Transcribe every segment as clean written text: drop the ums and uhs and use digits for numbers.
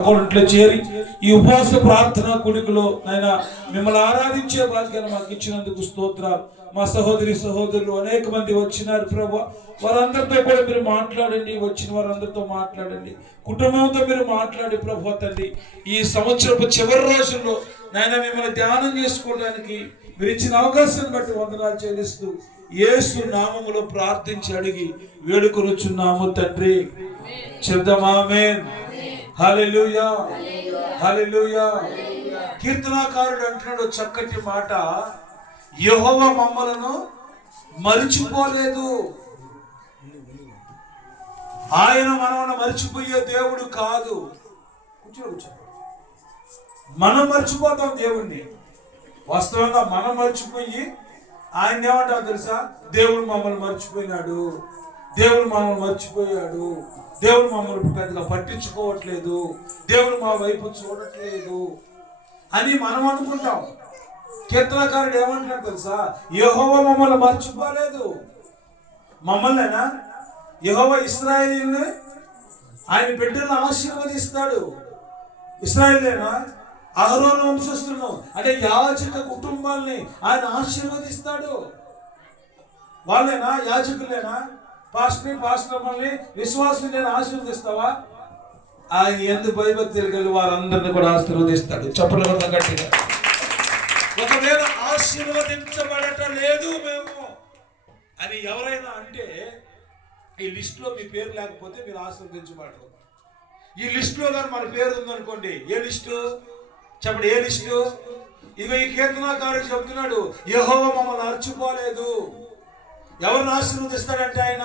అకౌంట్లో చేరి ఈ ఉపవాస ప్రార్థన కుడికలో ఆయన మిమ్మల్ని ఆరాధించే భాగ్యాన్ని మాకు ఇచ్చినందుకు స్తోత్రాలు. మా సహోదరులు అనేక మంది వచ్చినారు ప్రభు, వారందరితో కూడా మీరు మాట్లాడండి, వచ్చిన వారందరితో మాట్లాడండి, కుటుంబంతో మీరు మాట్లాడి ప్రభు తండ్రి ఈ సంవత్సరపు చివరి రోజుల్లో నాయన మిమ్మల్ని ధ్యానం చేసుకోవడానికి మీరు ఇచ్చిన అవకాశాన్ని బట్టి వందనాలు చెల్లిస్తూ యేసు నామములో ప్రార్థించి అడిగి వేడుకొనుచున్నాము తండ్రి. చెప్దాం ఆమేన్. హల్లెలూయా, హల్లెలూయా. కీర్తనాకారుడు అంటున్నాడు చక్కటి మాట, యెహోవా మమ్మలను మరిచిపోలేదు. ఆయన మనల్ని మర్చిపోయే దేవుడు కాదు. కూర్చో, మనం మర్చిపోతాం దేవుణ్ణి. వాస్తవంగా మనం మర్చిపోయి ఆయన ఏమంటాం తెలుసా? దేవుడు మమ్మల్ని మర్చిపోయినాడు, దేవుడు మమ్మల్ని మర్చిపోయాడు, దేవుడు మమ్మల్ని పెద్దగా పట్టించుకోవట్లేదు, దేవుడు మా వైపు చూడట్లేదు అని మనం అనుకుంటాం. కీర్తనకారుడు ఏమంటున్నాడు తెలుసా? యెహోవా మమ్మల్ని మర్చిపోలేదు. మమ్మల్నేనా? యెహోవా ఇశ్రాయేలుని ఆయన బిడ్డలను ఆశీర్వదిస్తాడు. ఇశ్రాయేలేనా? అహరోను వంశస్థులను అంటే యాజక కుటుంబాల్ని ఆయన ఆశీర్వదిస్తాడు. వాళ్ళేనా? యాజకులేనా? పాస్టర్ని విశ్వాసం నేను ఆశీర్వదిస్తావా? ఆయన ఎందుకు భయభక్తులు కలిగి వారందరినీ కూడా ఆశీర్వదిస్తాడు. చెప్పలు కూడా గట్టిగా. ఒకవేళ ఆశీర్వదించబడటం లేదు మేము అని ఎవరైనా అంటే ఈ లిస్టులో మీ పేరు లేకపోతే మీరు ఆశీర్వదించబడరు. ఈ లిస్టులో కానీ మన పేరు ఉందనుకోండి, ఏ లిస్టు చెప్పండి? ఏ లిస్టు? ఇక ఈ కీర్తనాకారుడు చెప్తున్నాడు, యెహోవా మమ్మల్ని మర్చిపోలేదు. ఎవరిని ఆశీర్వదిస్తాడంటే ఆయన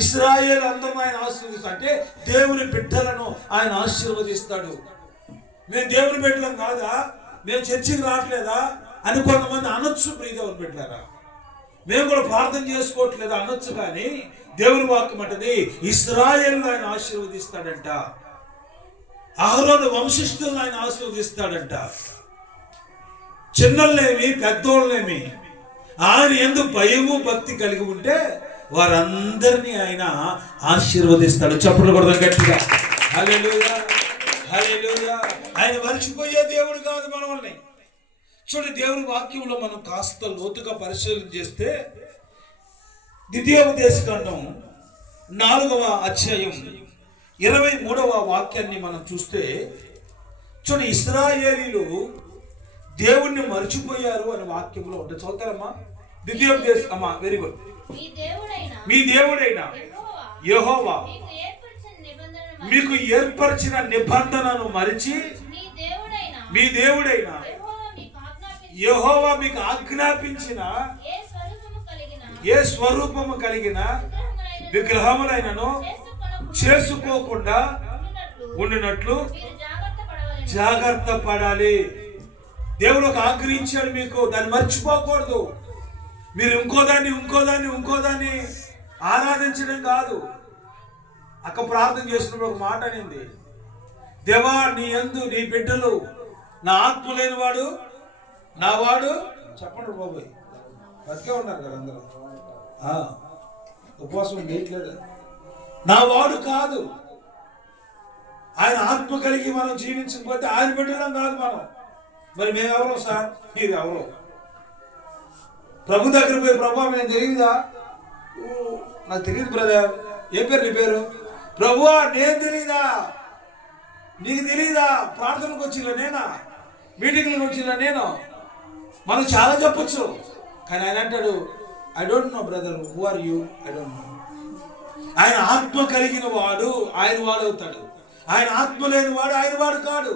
ఇశ్రాయేలు అందరిని ఆయన ఆశీర్వదిస్తాడు. అంటే దేవుని బిడ్డలను ఆయన ఆశీర్వదిస్తాడు. మేము దేవుని బిడ్డలం కాదా, మేము చర్చికి రావట్లేదా అని కొంతమంది అనొచ్చు. ప్రియ దేవుని బిడ్డలారా, మేము కూడా ప్రార్థన చేసుకోవట్లేదా అనొచ్చు. కానీ దేవుని వాక్యం అంటది ఇశ్రాయేలును ఆయన ఆశీర్వదిస్తాడంట, అహరోను వంశస్థులను ఆయన ఆశీర్వదిస్తాడంట. చిన్నోళ్ళేమి పెద్దోళ్ళేమి ఆయన యందు భయము భక్తి కలిగి ఉంటే వారందరినీ ఆయన ఆశీర్వదిస్తాడు. చప్పట్లు కొడదాం గట్టిగా. హల్లెలూయా, హల్లెలూయా. ఆయన మర్చిపోయే దేవుడు కాదు మనల్ని. చూడండి, దేవుని వాక్యంలో మనం కాస్త లోతుగా పరిశీలన చేస్తే ద్వితీయోపదేశకాండం 4వ అధ్యాయం 23వ వాక్యాన్ని మనం చూస్తే చూడండి, ఇశ్రాయేలీలు దేవుణ్ణి మర్చిపోయారు అని వాక్యంలో ఉంటుంది. చదువుతారమ్మా? ద్వితీయోపదేశం అమ్మా, వెరీ గుడ్. మీ దేవుడైన యెహోవా మీకు ఏర్పరిచిన నిబంధనను మరిచి మీ దేవుడైన యెహోవా మీకు ఆజ్ఞాపించిన ఏ స్వరూపము కలిగిన విగ్రహములైనను చేసుకోకుండా ఉండినట్లు జాగ్రత్త పడాలి. దేవుడు ఒక ఆగ్రహించాడు మీకు, దాన్ని మర్చిపోకూడదు. మీరు ఇంకోదాన్ని ఆరాధించడం కాదు. అక్క ప్రార్థన చేసినప్పుడు ఒక మాట అనింది, దేవా నీ యందు నీ బిడ్డలు నా ఆత్మ లేనివాడు నా వాడు. చెప్పండి బాబోయ్, బతికే ఉన్నారు కదా అందరూ, ఉపవాసం చేయట్లేదు. నా వాడు కాదు. ఆయన ఆత్మ కలిగి మనం జీవించకపోతే ఆయన బిడ్డలం కాదు మనం. మరి మేమెవరో సార్, మీరు ఎవరో? ప్రభు దగ్గర పోయి, ప్రభు మేము తెలియదా? నాకు తెలియదు బ్రదర్. ఏ పేరు నీ పేరు? ప్రభువా నేను తెలీదా? నీకు తెలీదా? ప్రార్థనకు వచ్చిలా నేనా? మీటింగ్లకు వచ్చిలా నేను? మనం చాలా చెప్పొచ్చు, కానీ ఆయన అంటాడు, I don't know brother, who are you? I don't know. ఆయన ఆత్మ కలిగిన వాడు ఆయన వాడు అవుతాడు, ఆయన ఆత్మ లేని వాడు ఆయన వాడు కాడు.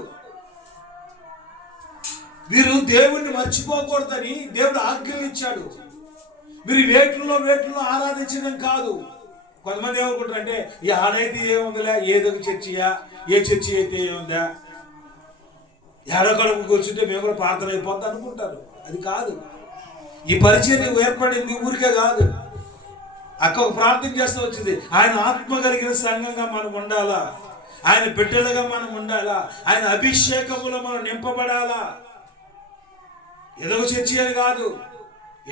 మీరు దేవుణ్ణి మర్చిపోకూడదని దేవుడు ఆజ్ఞలు ఇచ్చాడు. మీరు వేట్లలో ఆరాధించడం కాదు. కొంతమంది ఏమనుకుంటారంటే, ఈ ఆడైతే ఏముందిలే, ఏదో చర్చియా, ఏ చర్చి అయితే ఏముందా, ఏడో కడుపు కూర్చుంటే మేము కూడా ప్రార్థన అయిపోద్ది అనుకుంటారు. అది కాదు. ఈ పరిచయం ఏర్పడింది ఊరికే కాదు. అక్క ఒక ప్రార్థన చేస్తూ వచ్చింది, ఆయన ఆత్మ కలిగిన సంఘంగా మనం ఉండాలా, ఆయన బిడ్డలుగా మనం ఉండాలా, ఆయన అభిషేకములో మనం నింపబడాలా. ఏదో చర్చి అని కాదు,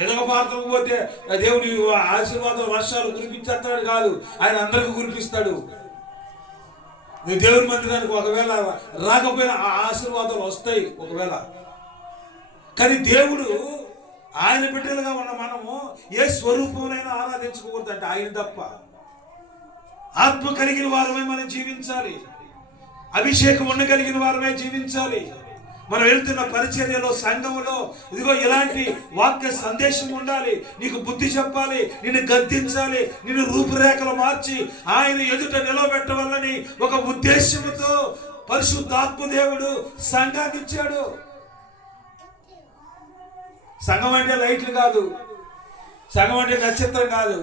ఏదో ప్రార్థనకు పోతే దేవుడి ఆశీర్వాదం వర్షాలు కురిపించేస్తాడు కాదు, ఆయన అందరికీ కురిపిస్తాడు. నువ్వు దేవుని మందిరానికి ఒకవేళ రాకపోయినా ఆ ఆశీర్వాదాలు వస్తాయి ఒకవేళ. కానీ దేవుడు ఆయన బిడ్డలుగా ఉన్న మనము ఏ స్వరూపంనైనా ఆరాధించుకోకూడదు అంటే ఆయన తప్ప. ఆత్మ కలిగిన వారమే మనం జీవించాలి, అభిషేకం ఉండగలిగిన వారమే జీవించాలి. మనం వెళ్తున్న పరిచర్యలో, సంఘంలో ఇదిగో ఇలాంటి వాక్య సందేశం ఉండాలి. నీకు బుద్ధి చెప్పాలి, నిన్ను గద్దించాలి, నిన్ను రూపురేఖలు మార్చి ఆయన ఎదుట నిలవబెట్టవాలని ఒక ఉద్దేశంతో పరిశుద్ధాత్మ దేవుడు సంఘాన్ని ఇచ్చాడు. సంఘం అంటే లైట్లు కాదు, సంఘం అంటే నక్షత్రం కాదు.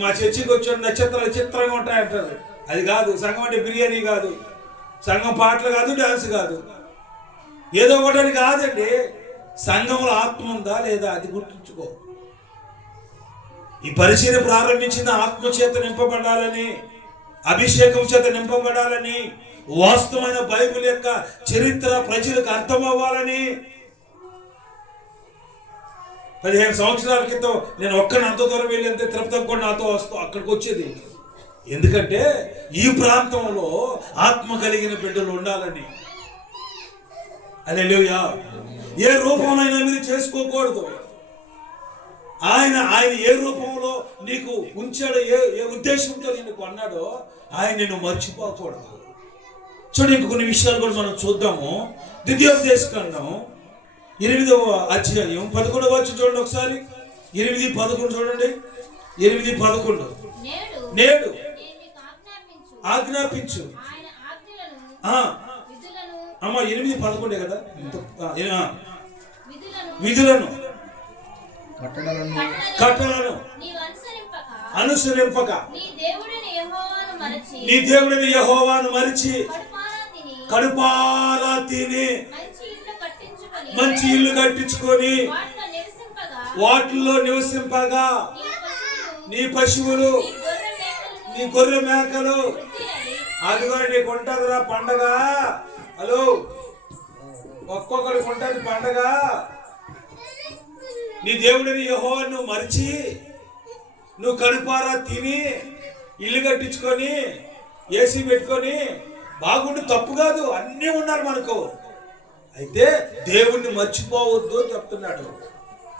మా చర్చికి వచ్చాడు నక్షత్రాలు చిత్రంగా ఉంటాయంటారు, అది కాదు. సంఘం అంటే బిర్యానీ కాదు, సంఘం పాటలు కాదు, డాన్స్ కాదు, ఏదో ఒకటి కాదండి. సంఘంలో ఆత్మ ఉందా లేదా అది గుర్తుంచుకో. ఈ పరిచయం ప్రారంభించిన ఆత్మ చేత నింపబడాలని, అభిషేకం చేత నింపబడాలని, వాస్తవమైన బైబిల్ యొక్క చరిత్ర ప్రజలకు అర్థమవ్వాలని. 15 సంవత్సరాల క్రితం నేను ఒక్కడిని అంత దూరం వెళ్ళి తిరుపతి కూడా నాతో వస్తూ అక్కడికి వచ్చేది. ఎందుకంటే ఈ ప్రాంతంలో ఆత్మ కలిగిన బిడ్డలు ఉండాలని. హల్లెలూయా. ఏ రూపంలో మీరు చేసుకోకూడదు. ఆయన ఏ రూపంలో నీకు ఉంచాడో, ఏ ఉద్దేశంతో నేను కొన్నాడో ఆయన నేను మర్చిపోకూడదు. చూడండి, కొన్ని విషయాలు కూడా మనం చూద్దాము. ద్వితీయోపదేశకాండం 8వ అధ్యాయం 11వ వచనం చూడండి ఒకసారి. 8:11 చూడండి. 8:11 నేడు ఆజ్ఞాపించు. అమ్మా 8:11 కదా. విధులను కట్టలను అనుసరింపక నీ దేవుడిని యెహోవాను మరిచి కడుపారా తిని మంచి ఇల్లు కట్టించుకొని వాటిల్లో నివసింపగా నీ పశువులు, నీ గొర్రె మేకలు, అదిగో నీకు ఉంటుందిరా పండగ. హలో, ఒక్కొక్కడికి ఉంటుంది పండగ. నీ దేవుడిని యెహోవాను నువ్వు మరిచి నువ్వు కడుపారా తిని ఇల్లు కట్టించుకొని ఏసీ పెట్టుకొని బాగుండి తప్పు కాదు, అన్నీ ఉన్నారు మనకు. అయితే దేవుణ్ణి మర్చిపోవద్దు అని చెప్తున్నాడు.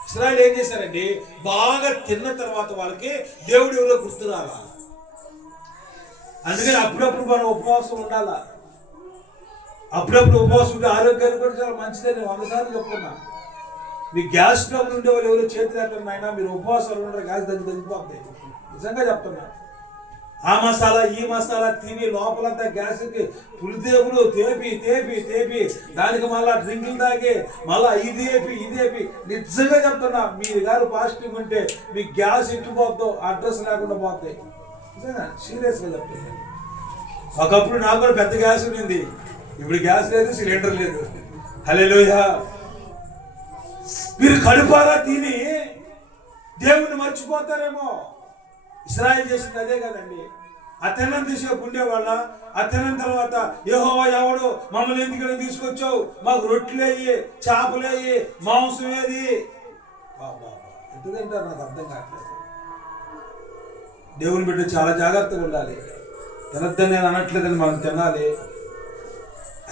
ఇశ్రాయేలు ఏం చేశారండి, బాగా తిన్న తర్వాత వాళ్ళకి దేవుడు ఎవరో గుర్తు రాలా. అందుకని అప్పుడప్పుడు మనం ఉపవాసం ఉండాలా. అప్పుడప్పుడు ఉపవాసం ఉంటే ఆరోగ్యానికి కూడా చాలా మంచిదని 100 సార్లు చెప్తున్నా. మీ గ్యాస్ ట్రబుల్ ఉండే వాళ్ళు ఎవరో చేతులు ఎక్కడైనా మీరు ఉపవాసాలు ఉండరు, గ్యాస్ తగ్గిపోతాయి. నిజంగా చెప్తున్నా. ఆ మసాలా ఈ మసాలా తిని లోపలంతా గ్యాస్కి పులిదేవులు తేపి తేపి తేపి దానికి మళ్ళా డ్రింకులు తాగి మళ్ళా ఇదేపి నిజంగా చెప్తున్నా, మీరు గారు పాజిటివ్ ఉంటే మీ గ్యాస్ ఇట్టుపోద్దు, అడ్రస్ లేకుండా పోతాయి. నిజంగా సీరియస్గా చెప్తున్నా. ఒకప్పుడు నాకు కూడా పెద్ద గ్యాస్ ఉంది, ఇప్పుడు గ్యాస్ లేదు, సిలిండర్ లేదు. హల్లెలూయా. మీరు కడుపారా తిని దేవుణ్ణి మర్చిపోతారేమో. ఇశ్రాయేలు చేసింది అదే కదండి. ఆ తెల్లని తీసుకు ఉండేవాళ్ళ. ఆ తెల్లని తర్వాత యెహోవా ఎవడు మమ్మల్ని ఎందుకు తీసుకొచ్చావు, మాకు రొట్టెలేయి, చేపలేయి, మాంసం ఏది. ఎంత తింటారు నాకు అర్థం కావట్లేదు. దేవుని బిడ్డ చాలా జాగ్రత్తగా ఉండాలి. తినద్దని నేను అనట్లేదని మనం తినాలి.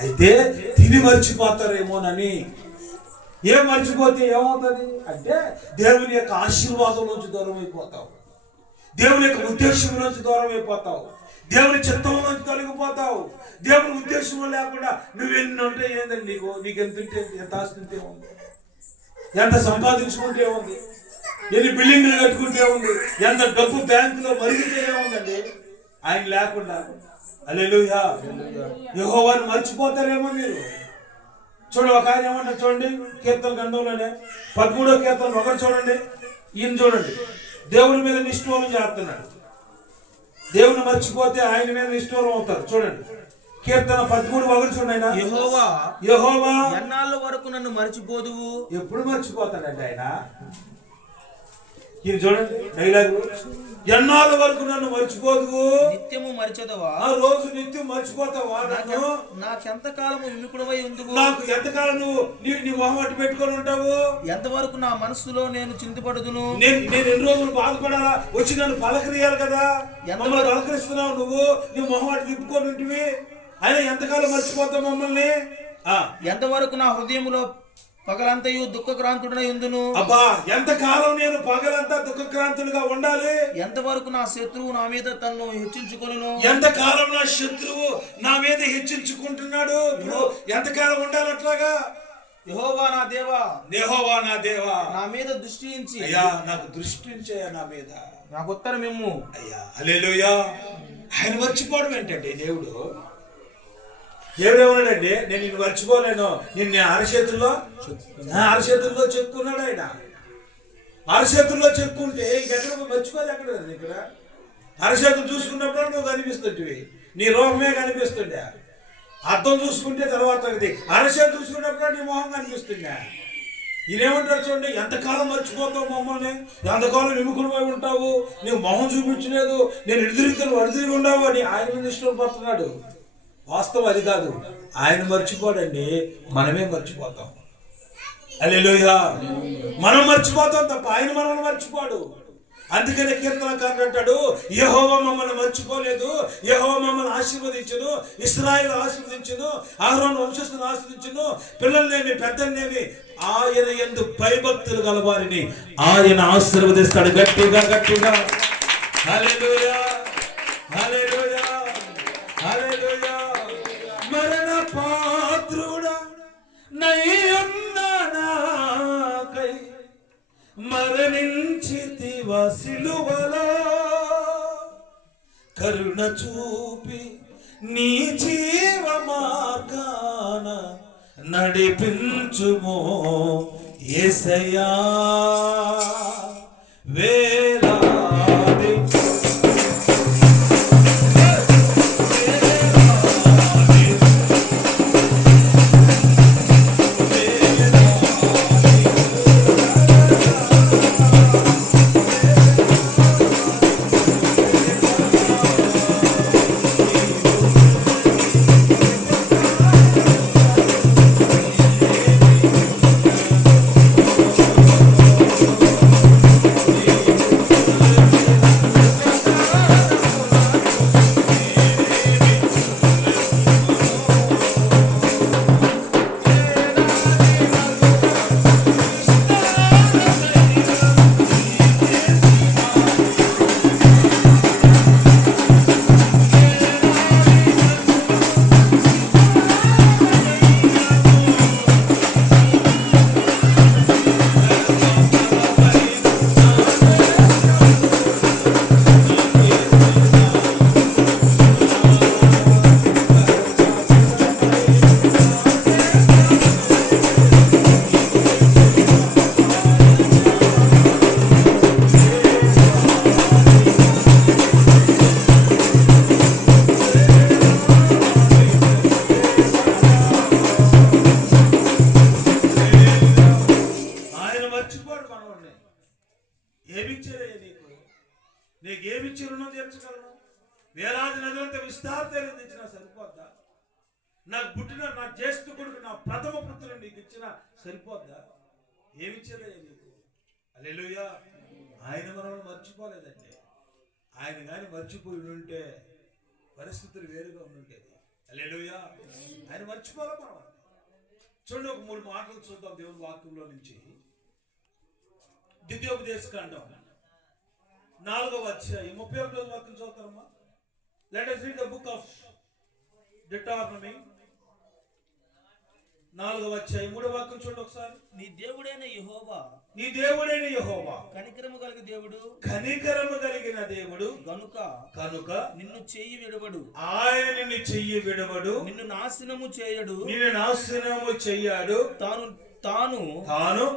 అయితే తిని మర్చిపోతారేమోనని. ఏం మర్చిపోతే ఏమవుతుంది అంటే దేవుని యొక్క ఆశీర్వాదం నుంచి దూరం అయిపోతావు, దేవుని యొక్క ఉద్దేశం నుంచి దూరం అయిపోతావు, దేవుని చిత్తం నుంచి తొలగిపోతావు. దేవుని ఉద్దేశంలో లేకుండా నువ్వెన్ని ఉంటే ఏందండి, నీకు ఎంత ఉంటే ఎంత ఆస్తి ఉంటే ఉంది, ఎంత సంపాదించుకుంటే ఉంది, ఎన్ని బిల్డింగ్లు కట్టుకుంటే ఉంది, ఎంత డబ్బు బ్యాంకులో మరిగితే ఏముందండి ఆయన లేకుండా. హల్లెలూయా. యెహోవాను మర్చిపోతారేమో మీరు. చూడండి, ఒక ఆయన ఏమంటారు చూడండి, కీర్తన గ్రంథంలోనే 13వ కీర్తన 1 చూడండి. ఈయన చూడండి, దేవుని మీద నిష్ఠూరం చేస్తున్నాడు. దేవుని మర్చిపోతే ఆయన మీద నిష్ఠూరం అవుతారు. చూడండి, కీర్తన 13:1 చూడండి. యెహోవా ఎన్నాళ్ళ వరకు నన్ను మర్చిపోదువు. ఎప్పుడు మర్చిపోతాడండి ఆయన? ఇది చూడండి డైలాగ్. ఎన్నాళ్ళ వరకు నన్ను మర్చిపోదు, నిత్యము మరిచెదవా, ఆ రోజు నిత్యం మర్చిపోతావా నన్ను? నాకెంత కాలము విముఖుడవై ఉందువు, నాకు ఎంతకాలం నువ్వు నీ మొహం అట్టు పెట్టుకొని ఉంటావు? ఎంతవరకు నా మనస్సులో నేను చింతపడుదును? నేను ఎన్ని రోజులు బాధపడాలా? వచ్చి నన్ను పలకరియాలి కదా. మమ్మల్ని పలకరిస్తున్నావు నువ్వు, నీ మొహం అటు తిప్పుకొని ఉంటివి. అయినా ఎంతకాలం మర్చిపోతావు మమ్మల్ని? ఎంతవరకు నా హృదయంలో పగలంతయు దుఃఖక్రాంతుడై ఉందును? అబ్బా, ఎంతకాలం నేను పగలంతా దుఃఖక్రాంతులుగా ఉండాలి? ఎంతవరకు నా శత్రువు నా మీద తన్ను హెచ్చించుకొనును? ఎంతకాలం నా శత్రువు నా మీద హెచ్చించుకుంటున్నాడు? ఇప్పుడు ఎంతకాలం ఉండాలి అట్లాగా? యెహోవా నా దేవా, యెహోవా నా దేవా, నా మీద దృష్టించి, అయ్యా నాకు దృష్టించయ్యా నా మీద, నాకు ఉత్తరం ఇమ్ము అయ్యా. హల్లెలూయా. ఆయన మర్చిపోవడం ఏంటంటే దేవుడు ఏమన్నాడండి? నేను నిన్ను మర్చిపోలేను, నిన్ను అరచేతుల్లో చెక్కున్నాడు ఆయన. అరచేతుల్లో చెక్కుంటే ఇంకెక్కడ మర్చిపోదు? ఎక్కడ ఇక్కడ అరచేతులు చూసుకున్నప్పుడు నువ్వు కనిపిస్తుంటివి, నీ రూపమే కనిపిస్తుండే. అర్థం చూసుకుంటే తర్వాత అరచేతులు చూసుకున్నప్పుడు నీ మొహం కనిపిస్తుండే. ఈయనేమంటాడు చూడండి, ఎంతకాలం మర్చిపోతావు మమ్మల్ని, ఎంతకాలం విముఖులమై ఉంటావు, నీవు మొహం చూపించలేదు, నేను అడిదిరిగి ఉండవు అని ఆయన మీద ఇష్టపడుతున్నాడు. వాస్తవం అది కాదు. ఆయన మర్చిపోడండి, మనమే మర్చిపోతాం. హల్లెలూయా. మనం మర్చిపోతాం తప్ప ఆయన మనల్ని మర్చిపోడు. అందుకనే కీర్తనకారుడు అంటాడు, యెహోవా మమ్మల్ని మర్చిపోలేదు, యెహోవా మమ్మల్ని ఆశీర్వదించును, ఇశ్రాయేలు ఆశీర్వదించును, అహరోను వంశస్థులను ఆశీర్వదించును, పిల్లలనేమి పెద్దలనేమి ఆయన యందు భయభక్తులు గల వారిని ఆయన ఆశీర్వదిస్తాడు. గట్టిగా గట్టిగా హల్లెలూయా, హల్లెలూయా, హల్లెలూయా. మరణ పాత్రుడా నయ్యున్న నాకై మరణించితివా సిలువలో, కరుణ చూపి నీ జీవ మార్గాన నడిపించుమో యేసయ్యా. వేలాది నీకేమిచ్చి రుణం తీర్చగలను? వేలాది నదులంతా విస్తారతైన తెచ్చినా సరిపోద్దా? నాకు పుట్టిన నా జ్యేష్ఠ కొడుకు నా ప్రథమ పుత్రుడు నీకు ఇచ్చినా సరిపోద్దా? ఏమిచ్చేదయ్యా నీకు? హల్లెలూయా. ఆయన మనల్ని మర్చిపోలేదండి. ఆయన కానీ మర్చిపోయి ఉంటే పరిస్థితులు వేరుగా ఉండుంటేది. హల్లెలూయా. ఆయన మర్చిపోలే మనం. చూడండి, ఒక 3 మాటలు చూద్దాం దేవుని వాక్యంలో నుంచి. ద్వితీయోపదేశకాండం 4వ అధ్యాయం 31వ వాక్యం చదువుతారమ్మా. Let us read the book of Deuteronomy 4వ అధ్యాయం 3వ వాక్యం చూడండి ఒకసారి. నీ దేవుడైన యెహోవా, నీ దేవుడైన యెహోవా కనికరము కలిగిన దేవుడు, కనికరము కలిగిన దేవుడు కనుక నిన్ను చెయ్యి విడవడు, ఆయన నిన్ను చెయ్యి విడవడు, నిన్ను నాశనము చేయడు, నిన్ను నాశనము చెయ్యాడు. తాను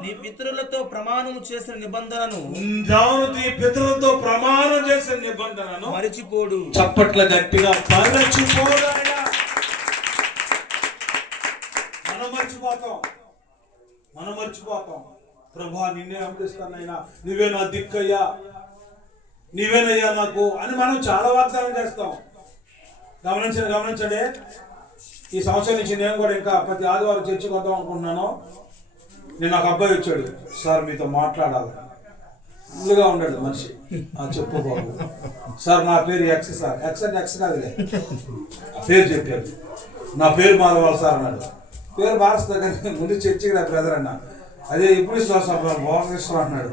నీ పితరులతో ప్రమాణము చేసిన నిబంధనను మరిచిపోడు. చప్పట్ల గట్టిగా మరచిపోడు. మనం మర్చిపోతాం. ప్రభువా నిన్నే వెంబడిస్తానైనా, నువ్వే నా దిక్కయ్యా, నీవేనయ్యా నాకు అని మనం చాలా వాగ్దానం చేస్తాం. గమనించండి. ఈ సంవత్సరం నుంచి నేను కూడా ఇంకా ప్రతి ఆదివారం చర్చికి వద్దాం అనుకుంటున్నాను. నేను నాకు అబ్బాయి వచ్చాడు, సార్ మీతో మాట్లాడాలి. ఫుల్గా ఉన్నాడు మనిషి. చెప్పు బాబు. సార్ నా పేరు ఎక్స్ సార్. ఎక్స్ అంటే ఎక్స్ కాదులే, పేరు చెప్పాడు. నా పేరు మారవాలి సార్ అన్నాడు. పేరు మారుస్తా కానీ ముందు చర్చికి రా బ్రదర్ అన్న. అదే ఇప్పుడు సార్ బాప్తిస్మం అన్నాడు.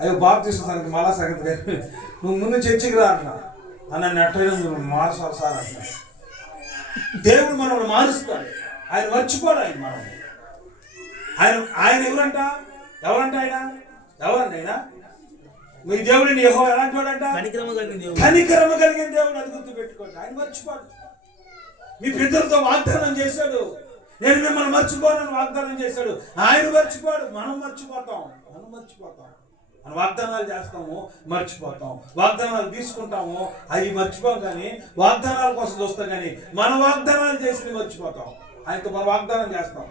అయ్యో బాప్తిస్మానికి మళ్ళా సంగతి కానీ నువ్వు ముందు చర్చికి రా అన్నా. నన్ను ఎట్టయినా నువ్వు మారుస్తావు సార్ అంటున్నాడు. దేవుడు మనల్ని మారుస్తాడు. ఆయన మర్చిపోడు. ఆయన ఎవరంట ఆయన మీ దేవుడిని యెహోవా ఎలాంటి వాడంట? కనికరమ కలిగిన దేవుడు. అది గుర్తు పెట్టుకోండి. ఆయన మర్చిపోడు. మీ పితరులతో వాగ్దానం చేశాడు, నేను మిమ్మల్ని మర్చిపోనని వాగ్దానం చేశాడు. ఆయన మర్చిపోడు. మనం మర్చిపోతాం. మనం వాగ్దానాలు చేస్తాము, మర్చిపోతాం. వాగ్దానాలు తీసుకుంటాము, అవి మర్చిపోం. కానీ వాగ్దానాల కోసం చూస్తాం, కానీ మన వాగ్దానాలు చేసి మర్చిపోతాం. ఆయనతో మనం వాగ్దానం చేస్తాం.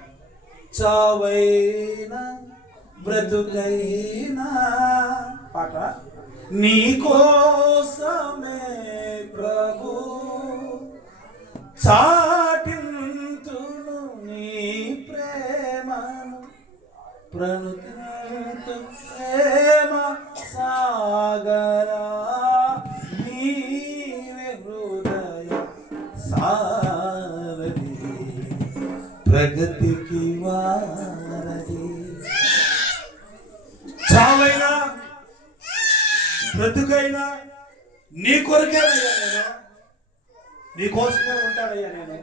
చావైనా బ్రతుకైనా పాట నీ కోసమే ప్రభు చాటింతును నీ ప్రేమను ప్రణుతింతు ప్రేమ సాగరా నీవే హృదయ సారథి ప్రగతికి వారధి. చావైనా బ్రతుకైనా నీ కొరకేనయ్యా, నేను నీ కోసమే ఉంటానయ్యా. నేను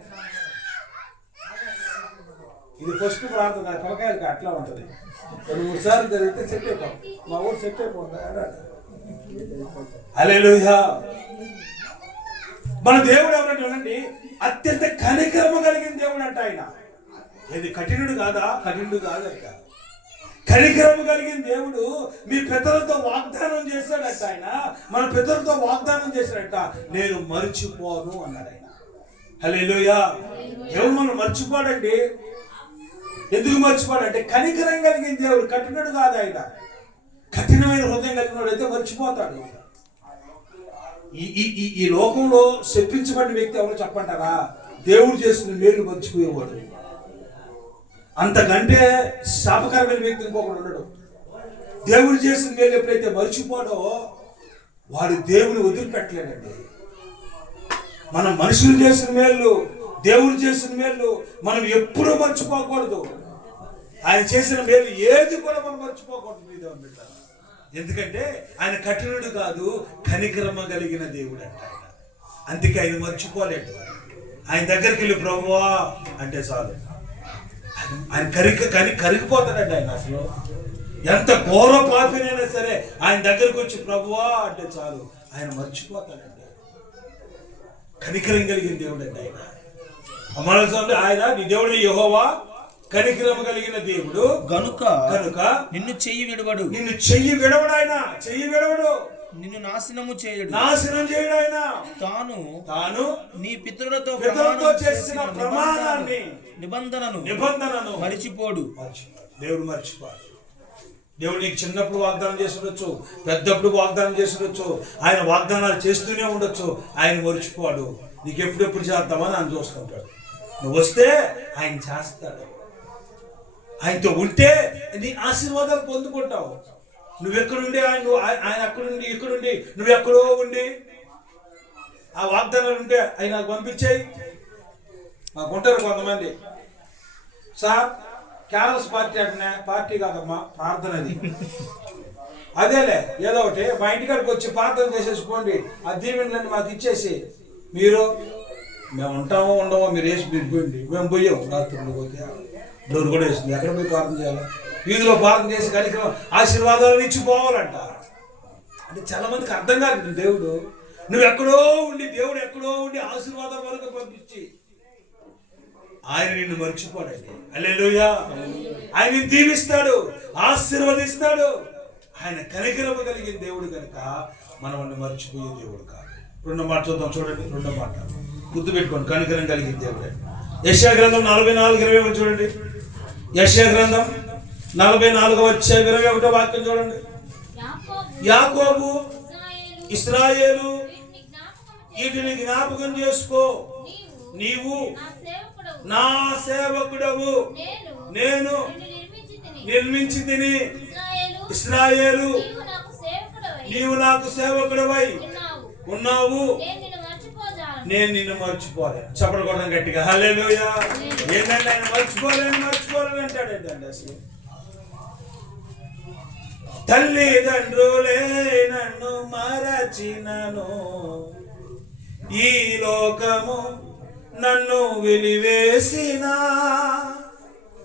ఇది ఫస్ట్ ప్రార్థన. పిల్లకాయలకి అట్లా ఉంటుంది. 2-3 సార్లు జరిగితే సెట్ అయిపోతాం. మా ఊరు సెట్ అయిపోతుంది. హల్లెలూయా. మన దేవుడు ఎవరంటే అత్యంత కనికరమ కలిగిన దేవుడు అంట. ఆయన ఇది కఠినుడు కాదా? కఠినుడు కాదట. కనికరమ కలిగిన దేవుడు. మీ పితరులతో వాగ్దానం చేశాడట. ఆయన మన పితరులతో వాగ్దానం చేశాడట, నేను మర్చిపోను అన్నాడు ఆయన. హల్లెలూయా. దేవుడు మనం మర్చిపోడండి. ఎందుకు మర్చిపోడంటే కనికరం కలిగిన దేవుడు. కఠినుడు కాదు ఆయన. కఠినమైన హృదయం కలిగిన అయితే మర్చిపోతాడు. ఈ లోకంలో శపించబడిన వ్యక్తి ఎవరో చెప్పంటారా? దేవుడు చేసిన మేలు మర్చిపోయేవాడు. అంతకంటే శాపకరమైన వ్యక్తి ఇంకొకడు ఉండడు. దేవుడు చేసిన మేలు ఎప్పుడైతే మర్చిపోడో వాడు దేవుని వదిలిపెట్టలేడండి. మనం మనుషులు చేసిన మేలు, దేవుడు చేసిన మేలు మనం ఎప్పుడూ మర్చిపోకూడదు. ఆయన చేసిన మేలు ఏది కూడా మనం మర్చిపోకూడదు. మీ దేవుని బిడ్డ, ఎందుకంటే ఆయన కఠినుడు కాదు, కనికరమ కలిగిన దేవుడు అంట ఆయన. అందుకే ఆయన మర్చిపోలేడు. ఆయన దగ్గరికి వెళ్ళి ప్రభువా అంటే చాలు, ఆయన కరిగిపోతాడండి. ఆయన అసలు ఎంత ఘోర పాపినైనా సరే ఆయన దగ్గరకు వచ్చి ప్రభువా అంటే చాలు, ఆయన మర్చిపోతాడండి. కనికరం కలిగిన దేవుడు అండి ఆయన. ఆయన నీ దేవుడు యెహోవా కనికరమ కలిగిన దేవుడు గనుక నిన్ను చెయ్యి విడవడు. ఆయన చెయ్యి విడవడు. నిన్ను నాశనం చేయడు ఆయన. తాను నీ పితరులతో చేసిన ప్రమాణాన్ని నిబంధనను మరిచిపోడు. దేవుడు మర్చిపోడు. దేవుడు నీకు చిన్నప్పుడు వాగ్దానం చేసి ఉండొచ్చు, పెద్దప్పుడు వాగ్దానం చేసి ఉండొచ్చు, ఆయన వాగ్దానాలు చేస్తూనే ఉండొచ్చు. ఆయన మర్చిపోడు. నీకు ఎప్పుడెప్పుడు చేద్దామని ఆయన చూస్తుంటాడు. నువ్వు వస్తే ఆయన చేస్తాడు. ఆయనతో ఉంటే నీ ఆశీర్వాదాలు పొందుకుంటావు. నువ్వెక్కడుండి ఆయన అక్కడుండి ఇక్కడుండి నువ్వెక్కడో ఉండి ఆ వాగ్దానాలు ఉంటే ఆయన నాకు పంపించేయి. మాకుంటారు కొంతమంది, సార్ క్యారల్స్ పార్టీ అంటే పార్టీ కాదమ్మా, ప్రార్థనది. అదేలే ఏదో ఒకటి మా ఇంటికాడికి వచ్చి ప్రార్థన చేసేసుకోండి, ఆ దీవెనలన్నీ మాకు ఇచ్చేసి మీరు మేము ఉంటామో ఉండమో మీరు వేసి పోయింది. మేము పోయాం రాత్రులు పోతే డోర్ కూడా వేస్తుంది. ఎక్కడ పోయి ప్రార్థన చేయాలి? వీధిలో ప్రార్థన చేసి కనుక ఆశీర్వాదాలు ఇచ్చి పోవాలంట. అంటే చాలా మందికి అర్థం కాదు. దేవుడు నువ్వు ఎక్కడో ఉండి, దేవుడు ఎక్కడో ఉండి ఆశీర్వాదం వరకు పంపించి ఆయన నిన్ను మర్చిపోడండి. హల్లెలూయా. ఆయన దీవిస్తాడు, ఆశీర్వదిస్తాడు. ఆయన కనికరమ కలిగిన దేవుడు కనుక మనల్ని మర్చిపోయే దేవుడు కాదు. 2వ మాట చూద్దాం, చూడండి. 2వ మాట గుర్తు పెట్టుకోండి, కనికరం కలిగిన దేవుడే. యెషయా గ్రంథం 44:20 చూడండి. యెషయా గ్రంథం 44వ అధ్యాయం 21వ వాక్యం చూడండి. యాకోబు ఇశ్రాయేలు వీటిని జ్ఞాపకం చేసుకో, నీవు నా సేవకుడవు, నేను నిర్మించి తిని. ఇశ్రాయేలు నీవు నాకు సేవకుడవై ఉన్నావు, నేను నిన్ను మర్చిపోలేను. చప్పట్లు కొట్టడం గట్టిగా హల్లెలూయా. ఏంటంటే ఆయన మర్చిపోలేను అంటాడేంటండి అసలు. తల్లిదండ్రులే నన్ను మరచినను, ఈ లోకము నన్ను వెలివేసిన,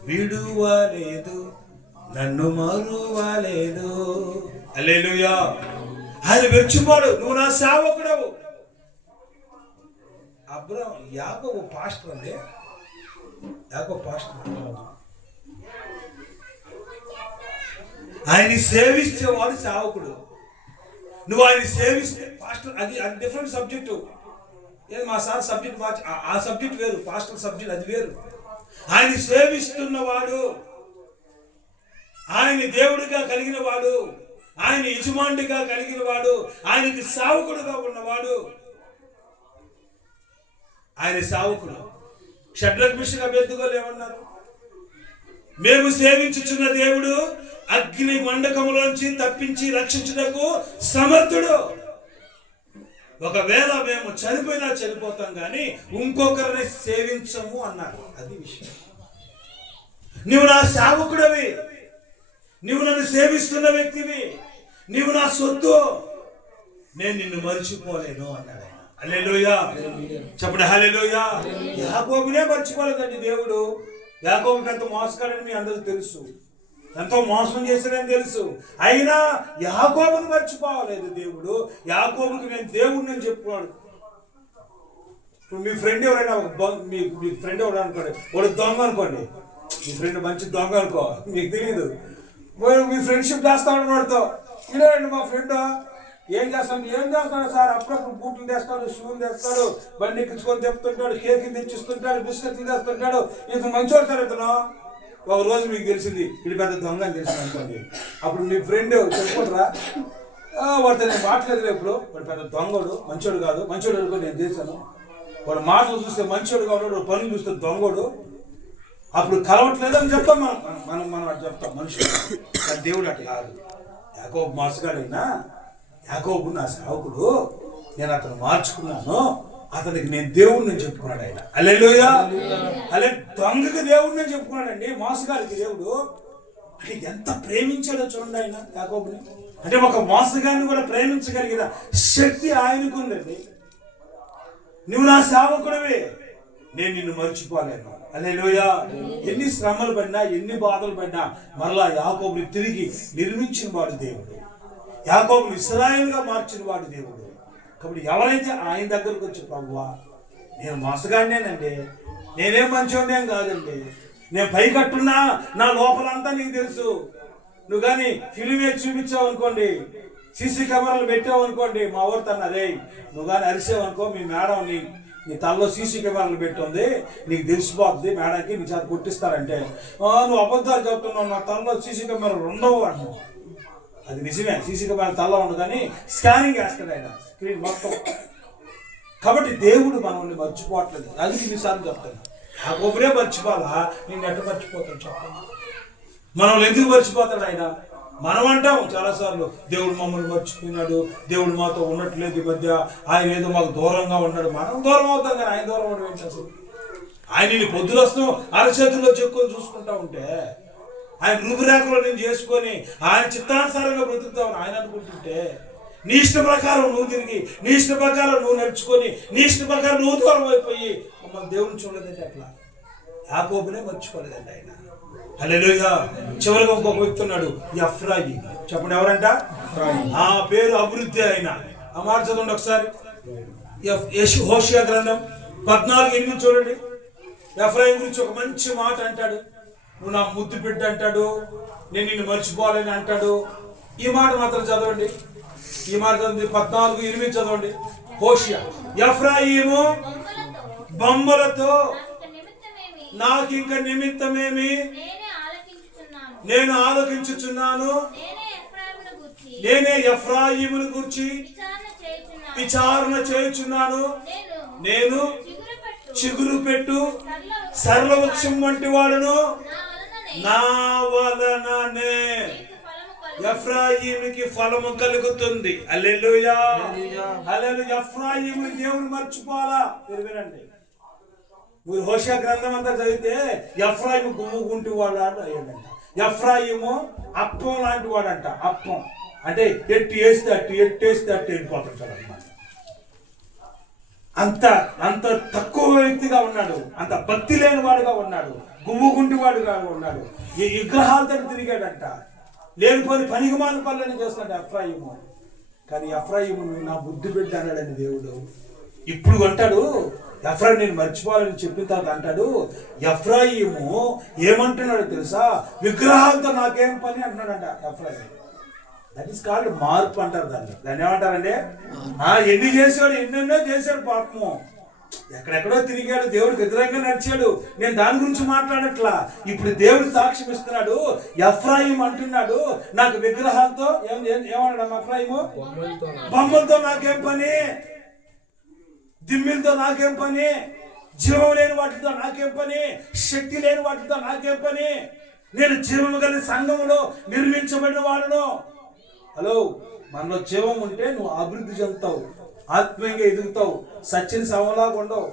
విడువలేదు నన్ను మరువలేదు. హల్లెలూయా. ఆయన మర్చిపోడు, నువ్వు నా సేవకుడవు. యాకోబు పాస్టర్ అండి, యాకోబు పాస్టర్. ఆయన్ని సేవించేవాడు సేవకుడు. నువ్వు ఆయన సేవిస్తే పాస్టర్, అది డిఫరెంట్ సబ్జెక్టు. ఏది మా సార్ సబ్జెక్ట్ మార్చి, ఆ సబ్జెక్ట్ వేరు, పాస్టర్ సబ్జెక్ట్ అది వేరు. ఆయన సేవిస్తున్నవాడు, ఆయన దేవుడిగా కలిగిన వాడు, ఆయన యజమానుడిగా కలిగిన వాడు, ఆయనకి సేవకుడుగా ఉన్నవాడు, ఆయన సేవకుడు. షడ్రక్ మిషక్ అబేద్నెగోలు ఏమన్నారు? మేము సేవించుచున్న దేవుడు అగ్ని మండకములోంచి తప్పించి రక్షించుటకు సమర్థుడు. ఒకవేళ మేము చనిపోయినా చనిపోతాం కానీ ఇంకొకరిని సేవించము అన్నారు. అది విషయం. నువ్వు నా సేవకుడవి, నువ్వు నన్ను సేవిస్తున్న వ్యక్తివి, నువ్వు నా సొత్తు, నేను నిన్ను మర్చిపోలేను అన్నాడు. హల్లెలూయా. చెప్పండి హల్లెలూయా. యాకోబునే మర్చిపోలేదండి దేవుడు. యాకోబుకి ఎంత మోసగాడని మీ అందరికీ తెలుసు, ఎంతో మోసం చేశాడని తెలుసు. అయినా యాకోబుని మర్చిపోలేదు దేవుడు. యాకోబుకి నేను దేవుడిని అని చెప్పుకోడు. ఇప్పుడు మీ ఫ్రెండ్ ఎవరైనా మీ ఫ్రెండ్ ఎవరు అనుకోండి, వాడు దొంగ అనుకోండి, మీ ఫ్రెండ్ మంచి దొంగ అనుకో, మీకు తెలియదు, మీ ఫ్రెండ్షిప్ చేస్తాడు వాడితో. ఇలాంటి మా ఫ్రెండ్ ఏం చేస్తాడు సార్, అప్పుడప్పుడు బూట్లు తెస్తాడు, షూలు తెస్తాడు, బండి ఎక్కించుకొని చెప్తుంటాడు, కేక్ తెచ్చిస్తుంటాడు, బిస్కెట్లు తెస్తుంటాడు. ఇతను మంచివాడు సార్. ఇతను ఒక రోజు మీకు తెలిసింది ఇది పెద్ద దొంగ అని తెలిసింది అనుకోండి. అప్పుడు మీ ఫ్రెండ్ చెప్పుకుంటారా, వాడితో నేను మాట్లాడలేదు, ఇప్పుడు వాడు పెద్ద దొంగడు, మంచోడు కాదు, మంచోడు అనుకో నేను చేశాను. వాడు మాటలు చూస్తే మంచోడు కాదు, వాడు పనులు చూస్తే దొంగడు. అప్పుడు కలవట్లేదని చెప్తాం మనం అటు చెప్తాం మనుషులు. దేవుడు అట్లా కాదు. యాకోబు మోసగాడైనా యాకోబు నా సేవకుడు, నేను అతను మార్చుకున్నాను, అతనికి నేను దేవుడిని చెప్పుకున్నాడు ఆయన. హల్లెలూయా. అలా దొంగకి దేవుడిని చెప్పుకున్నాడండి, మోసగాడికి దేవుడు. అంటే ఎంత ప్రేమించాడో చూడండి ఆయన యాకోబుని. అంటే ఒక మోసగాన్ని కూడా ప్రేమించగలిగిన శక్తి ఆయనకు ఉందండి. నువ్వు నా సేవకుడివే, నేను నిన్ను మర్చిపోలేను. హల్లెలూయా. ఎన్ని శ్రమలు పడినా, ఎన్ని బాధలు పడినా మరలా యాకోబుని తిరిగి నిర్మించిన వాడు దేవుడు. యాకోబుని ఇశ్రాయేలుగా మార్చిన వాడు దేవుడు. కాబట్టి ఎవరైతే ఆయన దగ్గరకు వచ్చి, ప్రభువా నేను మోసగాడినేనండి, నేనేం మంచోనేం కాదండి, నేను పైకట్టున్నా నా లోపలంతా నీకు తెలుసు. నువ్వు కానీ ఫిలిమే చూపించావు అనుకోండి, సీసీ కెమెరాలు పెట్టావు అనుకోండి, మా ఊరు తన్నదే, నువ్వు కానీ అరిసావు అనుకో, మీ మేడం నీ తలలో సీసీ కెమెరాలు పెట్టుంది, నీకు తెలిసిపోద్ది, మేడంకి నీ చేత కొట్టిస్తారంటే, నువ్వు అబద్ధాలు చెప్తున్నావు, నా తలలో సీసీ కెమెరాలు ఉండవు అంటున్నావు. అది నిజమే, సీసీ కెమెరా తలలో ఉండదు, కానీ స్కానింగ్ వేస్తాడు ఆయన స్క్రీన్ మొత్తం. కాబట్టి దేవుడు మనల్ని మర్చిపోవట్లేదు. అది ఎన్నిసార్లు చెప్తాను, ఆ గొప్పనే మర్చిపోవాలా, నేను ఎట్ట మర్చిపోతాను చెప్పండి. మనల్ని ఎందుకు మర్చిపోతాడు ఆయన? మనం అంటాం చాలాసార్లు, దేవుడు మమ్మల్ని మర్చిపోయినాడు, దేవుడు మాతో ఉండట్లేదు ఈ మధ్య, ఆయన ఏదో మాకు దూరంగా ఉన్నాడు. మనం దూరం అవుతాం కానీ ఆయన దూరం అవడం ఏంటి అసలు? ఆయన పొద్దులు వస్తాం అరచేతుల్లో చెక్కుని చూసుకుంటా ఉంటే, ఆయన రూపురేఖలో నేను చేసుకొని ఆయన చిత్తానుసారంగా బ్రతుకుతామని ఆయన అనుకుంటుంటే, నీ ఇష్ట ప్రకారం నువ్వు తిరిగి, నీ ఇష్ట ప్రకారం నువ్వు నడుచుకొని, నీ ఇష్ట ప్రకారం నువ్వు దూరం అయిపోయి మమ్మల్ని దేవుని చూడలేదంటే అట్లా. యాకోబునే మర్చిపోలేదండి ఆయన. హల్లెలూయా. చివరిగా ఇంకొక వ్యక్తి ఉన్నాడు, ఎఫ్రాయిం. చెప్పండి ఎవరంట? ఆ పేరు అభివృద్ధి అయిన. ఆ మాట చదవండి ఒకసారి, హోషియా గ్రంథం 14:8 చూడండి. ఎఫ్రాయిం గురించి ఒక మంచి మాట అంటాడు. నువ్వు నా ముద్దు బిడ్డ అంటాడు, నేను నిన్ను మర్చిపోవాలని అంటాడు. ఈ మాట మాత్రం చదవండి, ఈ మాట చదవండి, 14:8 చదవండి. హోషియా, ఎఫ్రాయిము బొమ్మలతో నాకు ఇంకా నిమిత్తమేమి, నేను ఆలోచించుచున్నాను, నేనే ఎఫ్రాయిమును గూర్చి విచారణ చేయుచున్నాను. నేను చిగురు పెట్టు సరళ వృక్షం వంటి వాడును, నా వలననే ఎఫ్రాయిముకి ఫలము కలుగుతుంది. హల్లెలూయా హల్లెలూయా. ఎఫ్రాయిము దేవుని మర్చిపోవాలా. వినండి, మీరు హోషేయ గ్రంథం అంతా చదివితే ఎఫ్రాయిము గుమ్ముగుంటి వాడు అయ్యాడంట. ఎఫ్రాయిము అప్పం లాంటి వాడంట. అప్పం అంటే ఎట్టు వేస్తే అట్టు వెళ్ళిపోతుంటాడు అన్నమాట. అంత తక్కువ వ్యక్తిగా ఉన్నాడు, అంత భక్తి లేని వాడుగా ఉన్నాడు, గుమ్ముగుంటి వాడుగా ఉన్నాడు. ఈ విగ్రహాలతో తిరిగాడంట. లేనిపోని పనికిమాల పనులని చేస్తాడు ఎఫ్రాయిము. కానీ ఎఫ్రాయిము నా బుద్ధి బిడ్డ అన్నాడని దేవుడు. ఇప్పుడు అంటాడు ఎఫ్రాయిం నేను మర్చిపోవాలని చెప్పిన తర్వాత అంటాడు, ఎఫ్రాయిము ఏమంటున్నాడు తెలుసా? విగ్రహాలతో నాకేం పని అంటున్నాడంట ఎఫ్రాయిం. దట్ ఈస్ కాల్డ్ మార్పు అంటారు దాన్ని. దాన్ని ఏమంటారండి? ఎన్ని చేశాడు, ఎన్నెన్నో చేశాడు పాపము. ఎక్కడెక్కడో తిరిగాడు, దేవుడికి వ్యతిరేకంగా నడిచాడు. నేను దాని గురించి మాట్లాడట్లా. ఇప్పుడు దేవుడు సాక్ష్యం ఇస్తున్నాడు. ఎఫ్రాయిం అంటున్నాడు నాకు విగ్రహాలతో ఏమన్నాడు ఎఫ్రాయిము? బొమ్మలతో నాకేం పని, దిమ్మిలతో నాకేం పని, జీవం లేని వాటితో నాకేం పని, శక్తి లేని వాటితో నాకేం పని, నేను జీవము కలిగిన సంఘంలో నిర్మించబడిన వాడును. హలో, మనలో జీవం ఉంటే నువ్వు అభివృద్ధి చెందుతావు, ఆత్మీయంగా ఎదుగుతావు, సచిన్ శవంలాగా ఉండవు.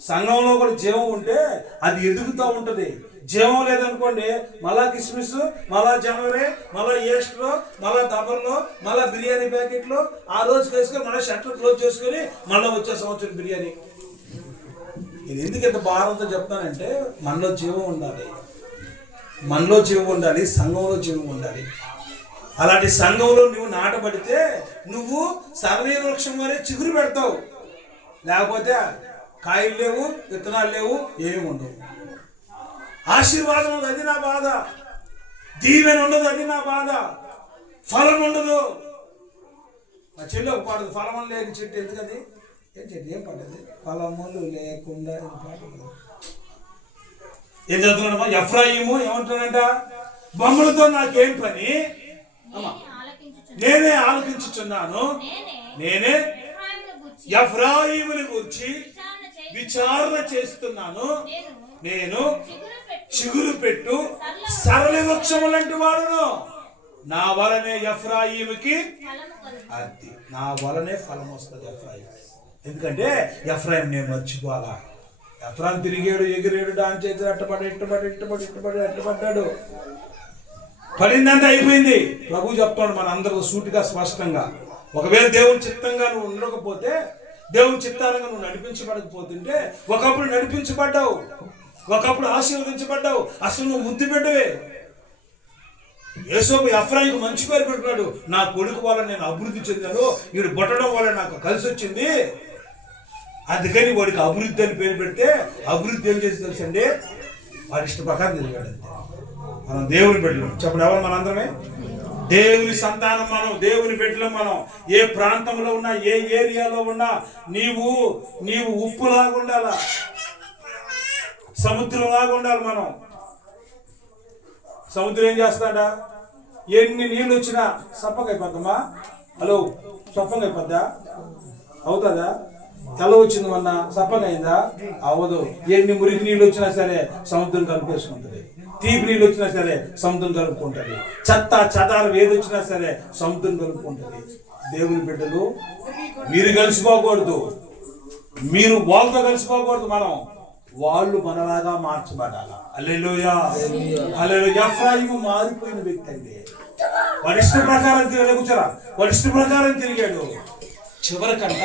సంఘంలో కూడా జీవం ఉంటే అది ఎదుగుతూ ఉంటుంది. జీవం లేదనుకోండి, మళ్ళా కిస్మిస్, మళ్ళా జనవరి, మళ్ళా ఈస్టర్, మళ్ళా దబర్లో, మళ్ళా బిర్యానీ ప్యాకెట్లు ఆ రోజు వేసుకొని మళ్ళీ షట్టర్ క్లోజ్ చేసుకొని మళ్ళీ వచ్చే సంవత్సరం బిర్యానీ. ఇది ఎందుకు ఇంత భారంతో చెప్తానంటే మనలో జీవం ఉండాలి, మనలో జీవం ఉండాలి, సంఘంలో జీవం ఉండాలి. అలాంటి సంఘంలో నువ్వు నాటబడితే నువ్వు సరళ వృక్షం వరే చిగురు పెడతావు. లేకపోతే కాయలు లేవు, విత్తనాలు లేవు, ఏమి ఉండవు. ఆశీర్వాదం ఉండదు, అది నా బాధ. దీవెన ఉండదు, అది నా బాధ. ఫలం ఉండదు. మా చెల్లి ఒక పాడదు, ఫలం లేని చెట్టు ఎందుకది? ఏం చెట్టు ఏం పడదు, ఫలములు లేకుండా ఏం చదువుతున్నాడమ్మా? ఎఫ్రాయిము ఏమంటాడంట? బొమ్మలతో నాకేం పని, నేనే ఆలోచించుచున్నాను, నేనే ఎఫ్రాయిముని గురించి విచారణ చేస్తున్నాను. నేను చిగురు పెట్టు సరళ వృక్షము లాంటి వాడును, నా వలనే ఎఫ్రాయిముకి అది నా వలనే ఫలం వస్తుంది ఎఫ్రాయిం. ఎందుకంటే ఎఫ్రాయిం నేను మర్చిపోవాలా. ఎఫ్రాయిం తిరిగాడు, ఎగిరాడు, డాన్స్ చేసి అట్టపడ్డాడు. పడిందంతా అయిపోయింది. ప్రభు చెప్తాడు మన అందరూ సూటిగా స్పష్టంగా, ఒకవేళ దేవుని చిత్తంగా నువ్వు ఉండకపోతే, దేవుని చిత్తానంగా నువ్వు నడిపించబడకపోతుంటే, ఒకప్పుడు నడిపించబడ్డావు, ఒకప్పుడు ఆశీర్వదించబడ్డావు, అసలు నువ్వు ముద్దు బిడ్డవే. యేసోపు ఎఫ్రాయిముకు మంచి పేరు పెట్టుకున్నాడు. నా కొడుకు వల్ల నేను అభివృద్ధి చెందాను, వీడు పుట్టడం వల్ల నాకు కలిసి వచ్చింది, అందుకని వాడికి అభివృద్ధి అని పేరు పెడితే, అభివృద్ధి ఏం చేసి తెలుసండి? వాడి ఇష్ట ప్రకారం తిరిగాడు. మనం దేవుని బిడ్డలం. చెప్పండి, ఎవరు మనందరమే దేవుని సంతానం. మనం దేవుని బిడ్డలం. మనం ఏ ప్రాంతంలో ఉన్నా, ఏ ఏరియాలో ఉన్నా, నీవు ఉప్పులాగా ఉండాలా, సముద్రంలాగా ఉండాలి. మనం సముద్రం ఏం చేస్తాడా? ఎన్ని నీళ్ళు వచ్చినా సప్పగా అయిపోద్దమ్మా. హలో, సప్పగా అయిపోద్దా? అవుతుందా? తెల్ల వచ్చింది మొన్న సప్పగా అయిందా? అవ్వదు. ఎన్ని మురికి నీళ్ళు వచ్చినా సరే సముద్రం కలిపేసుకుంటుంది. తీపి నీళ్ళు వచ్చినా సరే సముద్రం కలుపుకుంటుంది. చెత్త చెదారం ఏది వచ్చినా సరే సముద్రం కలుపుకుంటుంది. దేవుని బిడ్డలు, మీరు కలిసిపోకూడదు, మీరు వాళ్ళతో కలిసిపోకూడదు. మనం వాళ్ళు మనలాగా మార్చబడాలా. హల్లెలూయా హల్లెలూయా. ఎఫ్రాయిము మారిపోయిన వ్యక్తి అండి. వాడి ఇష్ట ప్రకారం కూర్చోరా, వాడి ఇష్ట ప్రకారం తిరిగాడు. చివరికంట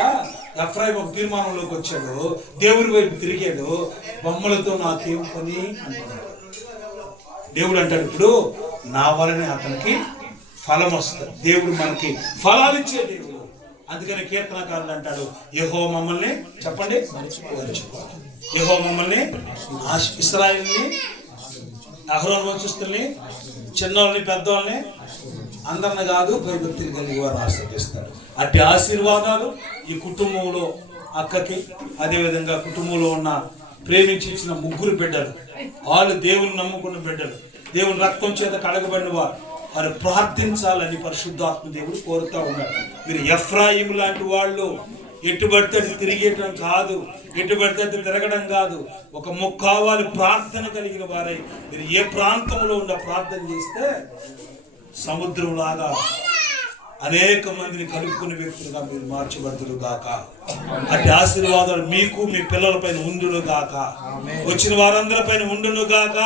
ఎఫ్రాయిము ఒక తీర్మానంలోకి వచ్చాడు, దేవుడి వైపు తిరిగాడు. బొమ్మలతో నాకేం పని అంటున్నాడు. దేవుడు అంటాడు, ఇప్పుడు నా వలనే అతనికి ఫలం వస్తుంది. దేవుడు మనకి ఫలాలు ఇచ్చే దేవుడు. అందుకని కీర్తనకారుడు అంటాడు, యెహోవా మమ్మల్ని చెప్పండి మర్చిపోవాలి. యెహోవా మమ్మల్ని, ఇశ్రాయేలుని, అహరోను వంశస్థుల్ని, చిన్నోళ్ళని, పెద్దోళ్ళని, అందరిని కాదు, భయభక్తులు కలిగి వారు ఆశీర్వదిస్తారు. అట్టి ఆశీర్వాదాలు ఈ కుటుంబంలో అక్కకి, అదేవిధంగా కుటుంబంలో ఉన్న ప్రేమించి ఇచ్చిన ముగ్గురు బిడ్డలు, వాళ్ళు దేవుని నమ్ముకున్న బిడ్డలు. దేవుని రక్తం చేత కడగబడిన వారు ప్రార్థించాలని పరిశుద్ధాత్మ దేవుడు కోరుతా ఉన్నాడు. మీరు ఎఫ్రాయిం లాంటి వాళ్ళు ఎటు పడితే అటు తిరిగేయటం కాదు, ఎటు పడితే అటు తిరగడం కాదు. ఒక ముక్కావాలి ప్రార్థన కలిగిన వారై మీరు ఏ ప్రాంతంలో ఉన్న ప్రార్థన చేస్తే సముద్రం లాగా అనేక మందిని కలుపుకునే వ్యక్తులుగా మీరు మార్చబడుతురు గాక. అటు ఆశీర్వాదాలు మీకు మీ పిల్లల పైన ఉండును గాక, వచ్చిన వారందరి పైన ఉండును గాక.